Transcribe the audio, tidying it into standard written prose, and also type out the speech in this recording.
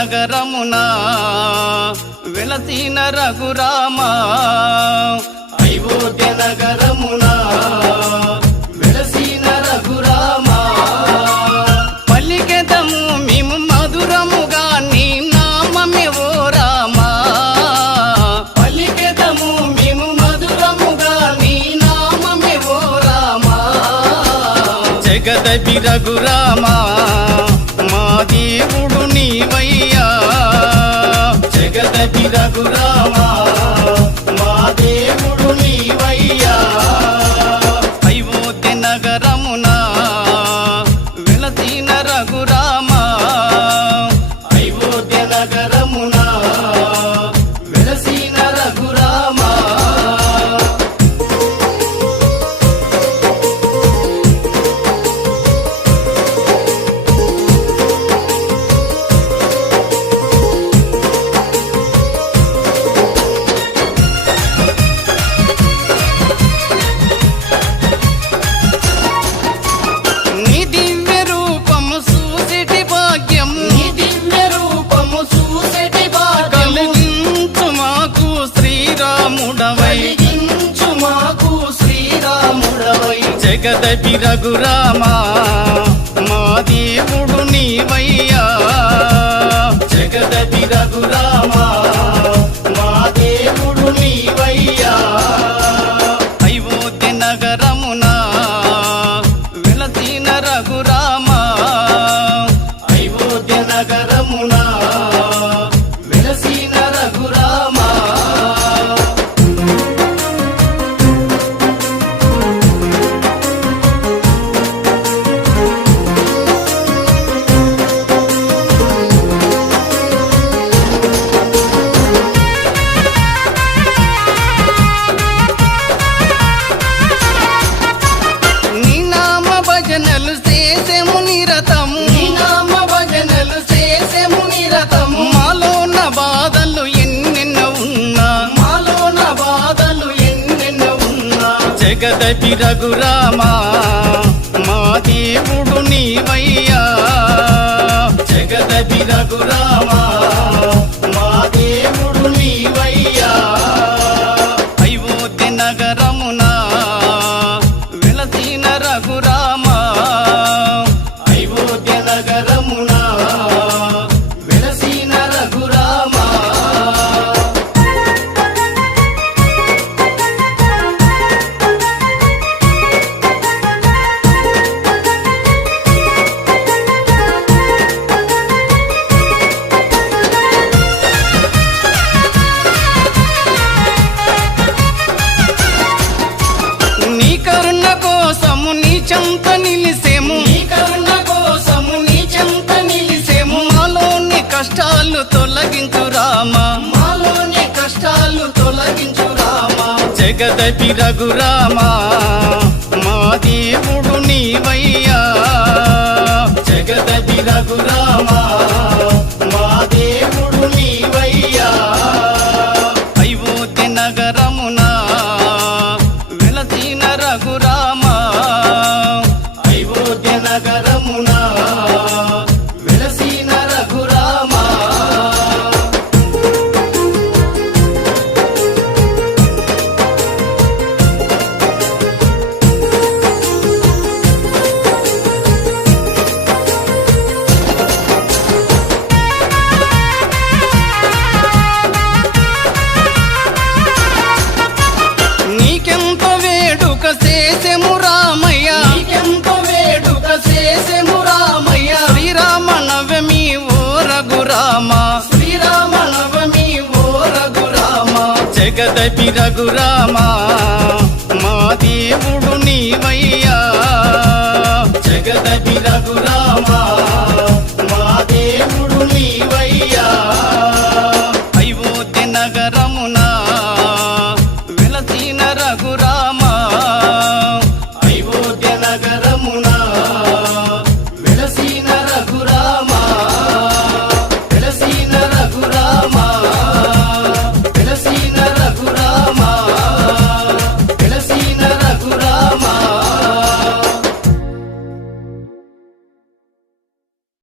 నగరమున వెలసిన రఘురామా అయోధ్య నగరమున వెలసిన రఘురామా పలికెదము మేము మధురముగా నీ నామమే ఓ రామా పలికెదము మేము మధురముగా నీ నామమే ఓ రామా జగదపి రఘురామా మా దేవుడు నీవయ్యా జగదపి రఘురామా మా దేవుడు నీవయ్యా అయోధ్య నగరమున వెలసిన రఘురామా అయోధ్య నగరమున వెలసిన రఘురామా జగదపి రఘురామా మా దేవుడు నీవయ్యా జగదపి రఘురామా మా దేవుడు నీవయ్యా అయోధ్య నగరమున వెలసిన రఘురామా అయోధ్య నగరమున వెలసిన రఘురామా జగదపి రఘురామా మా దేవుడు నీవయ్యా జగదపి రఘురామా మా దేవుడు నీవయ్యా అయోధ్య నగరమున వెలసిన రఘురామా అయోధ్య నగరమున వెలసిన రఘురామా చెంత నిలిసేము నీ కరుణ కోసము నీ చెంత నిలిసేము మాలోని కష్టాలు తొలగించు రామా మాలోని కష్టాలు తొలగించు రామా జగదపి రఘురామా మా దేవుడు నీవయ్యా జగదపి రఘురామా మా దేవుడు నీవయ్యా అయోధ్య నగరమున వెలసిన రఘురామా అయోధ్య నగరమున వెలసిన రఘురామా నీకెంత వేడుక చేసెము రామయ్య నీకెంత వేడుక చేసెము రామయ్య శ్రీరామ నవమి ఓ రఘురామా శ్రీరామ నవమి ఓ రఘురామా జగదపి రఘురామా మా దేవుడు నీవయ్యా జగదపి రఘురామా మా దేవుడు నీ